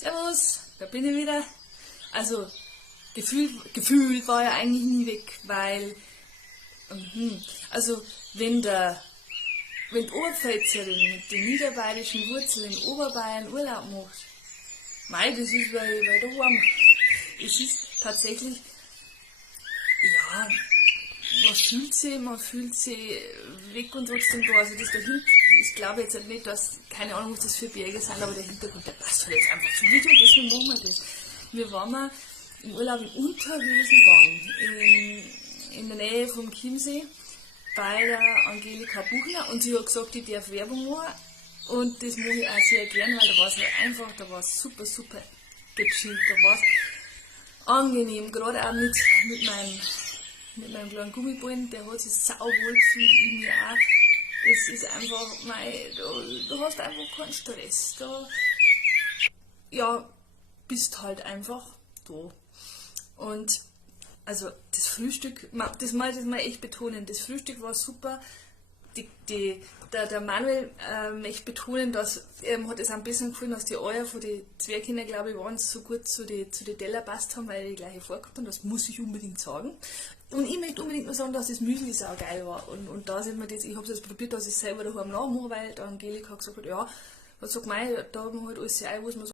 Servus, da bin ich wieder. Also, gefühlt war er eigentlich nie weg, weil, also, wenn die Oberpfälzerin mit den niederbayerischen Wurzeln in Oberbayern Urlaub macht, mei, das ist weil daheim. Es ist tatsächlich, ja, man fühlt sich weg und trotzdem da. Also das dahinter, ich glaube jetzt halt nicht, dass, keine Ahnung, was das für Berge sind, aber der Hintergrund, der passt halt jetzt einfach zu mir und deswegen machen wir das. Wir waren mal im Urlaub in Unterwöselwang, in der Nähe vom Chiemsee, bei der Angelika Buchner, und sie hat gesagt, ich darf Werbung machen, und das mache ich auch sehr gern, weil da war es halt einfach, da war es super gechillt, da war es angenehm, gerade auch mit meinem kleinen Gummiballen, der hat sich sauwohl gefühlt, ich mir auch. Es ist einfach, du hast einfach keinen Stress, da, ja, bist halt einfach da. Und, also, das Frühstück, das mal echt betonen, das Frühstück war super. Der Manuel möchte betonen, dass hat es ein bisschen gefallen, dass die Eier von den Zwergkindern, glaube ich, waren so gut zu den Teller passt haben, weil die gleiche vorgehabt haben. Das muss ich unbedingt sagen. Und ich möchte unbedingt noch sagen, dass das Müsli sau geil war. Und da sind wir jetzt, ich habe es jetzt probiert, dass ich es selber daheim nachmache, weil die Angelika gesagt hat, ja, hat gesagt, da haben wir halt alles Ei, was man so